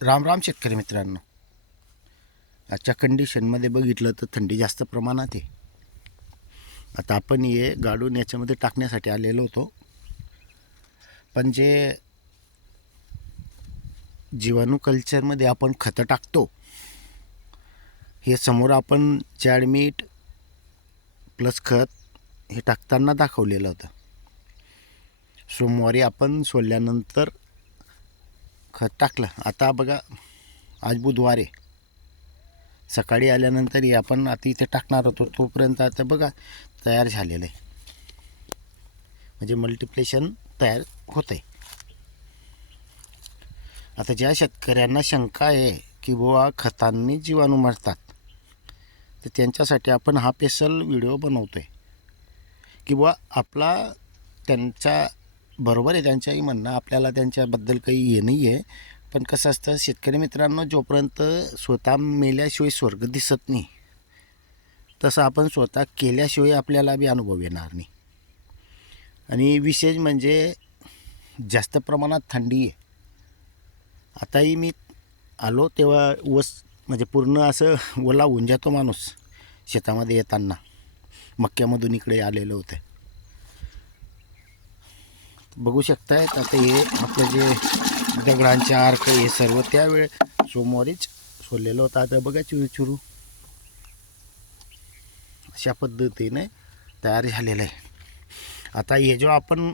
राम राम शेतकरी मित्रांनो, आजच्या कंडिशनमध्ये बघितलं तर थंडी जास्त प्रमाणात आहे. आता आपण हे गाडून याच्यामध्ये टाकण्यासाठी आलेलो होतो, पण जे जीवाणू कल्चरमध्ये आपण खतं टाकतो, हे समोर आपण जाडमीठ प्लस खत हे टाकताना दाखवलेलं होतं. सोमवारी आपण सोडल्यानंतर खत टाकलं. आता बघा, आज बुधवार आहे. सकाळी आल्यानंतर हे आपण आता इथे टाकणार होतो, तोपर्यंत आता बघा तयार झालेलं आहे. म्हणजे मल्टिप्लेशन तयार होतं आहे. आता ज्या शेतकऱ्यांना शंका आहे की बुवा खतांनी जीवाणू मरतात, तर त्यांच्यासाठी आपण हा स्पेशल व्हिडिओ बनवतो आहे की बुवा आपला त्यांच्या बरोबर आहे, त्यांच्याही म्हणणं आपल्याला त्यांच्याबद्दल काही हे नाही आहे. पण कसं असतं शेतकरी मित्रांनो, जोपर्यंत स्वतः मेल्याशिवाय स्वर्ग दिसत नाही, तसं आपण स्वतः केल्याशिवाय आपल्याला बी अनुभव येणार नाही. आणि विशेष म्हणजे जास्त प्रमाणात थंडी आहे. आताही मी आलो तेव्हा म्हणजे पूर्ण असं ओला होऊन जातो माणूस शेतामध्ये येताना. मक्क्यामधून इकडे आलेलं होतं. बघू शकतायत आता हे आपलं जे दगडांचे आर्क हे सर्व त्यावेळे सोमवारीच सोडलेलं होतं. आता बघा चुरू अशा पद्धतीने तयार झालेलं आहे. आता हे जो आपण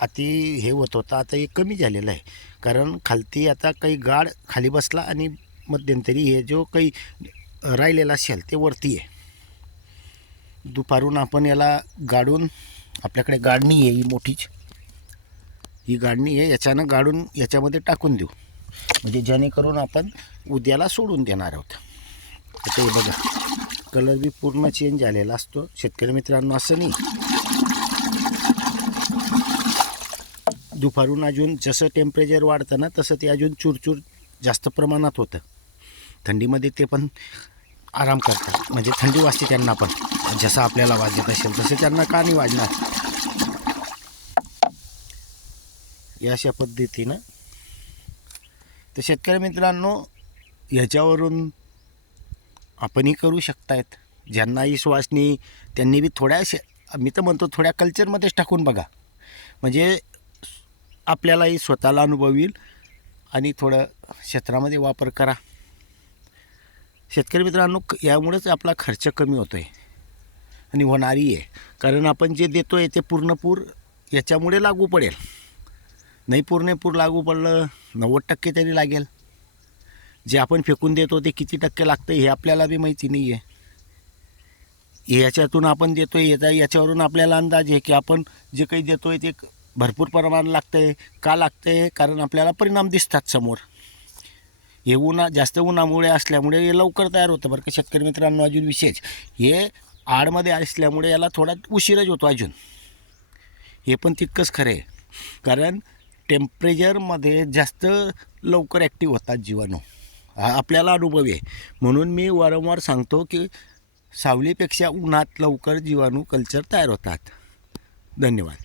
अति हे होत होता, आता हे कमी झालेलं आहे. कारण खालती आता काही गाड खाली बसला आणि मध्यंतरी हे जो काही राहिलेला असेल ते वरती आहे. दुपारून आपण याला गाडून, आपल्याकडे गाडणी आहे ही मोठीच, ही गाडणी आहे, याच्यानं गाडून याच्यामध्ये टाकून देऊ, म्हणजे जेणेकरून आपण उद्याला सोडून देणार आहोत. आता हे बघा, कलर बी पूर्ण चेंज झालेला असतो शेतकरी मित्रांनो. असं नाही, दुपारून अजून जसं टेम्परेचर वाढतं ना, तसं ते अजून चुरचूर जास्त प्रमाणात होतं. थंडीमध्ये ते पण आराम करतात, म्हणजे थंडी वाजते त्यांना पण. जसं आपल्याला वाजत असेल तसं त्यांना का नाही वाजणार. या अशा पद्धतीनं तर शेतकरी मित्रांनो, याच्यावरून आपणही करू शकतायत. ज्यांनाही श्वास नाही त्यांनी बी थोड्या मी तर म्हणतो थोड्या कल्चरमध्येच टाकून बघा, म्हणजे आपल्यालाही स्वतःला अनुभव येईल आणि थोडं क्षेत्रामध्ये वापर करा. शेतकरी मित्रांनो, यामुळेच आपला खर्च कमी होतो आहे आणि होणारही आहे. कारण आपण जे देतो आहे ते पूर्णपूर याच्यामुळे लागू पडेल. नाही पूर्णपूर लागू पडलं 90% तरी लागेल. जे आपण फेकून देतो ते किती टक्के लागतं हे आपल्याला बी माहिती नाही आहे. याच्यातून आपण देतो आहे याच्यावरून आपल्याला अंदाज आहे की आपण जे काही देतो आहे ते भरपूर प्रमाणात लागतं आहे. का लागतं आहे? कारण आपल्याला परिणाम दिसतात समोर. हे जास्त उन्हामुळे असल्यामुळे हे लवकर तयार होतं बरं का शेतकरी मित्रांनो. अजून विशेष हे आडमध्ये असल्यामुळे याला थोडा उशीरच होतो अजून. हे पण तितकंच खरं आहे, कारण टेम्परेचरमध्ये जास्त लवकर ॲक्टिव्ह होतात जीवाणू. हा आपल्याला अनुभव आहे. म्हणून मी वारंवार सांगतो की सावलीपेक्षा उन्हात लवकर जीवाणू कल्चर तयार होतात. धन्यवाद.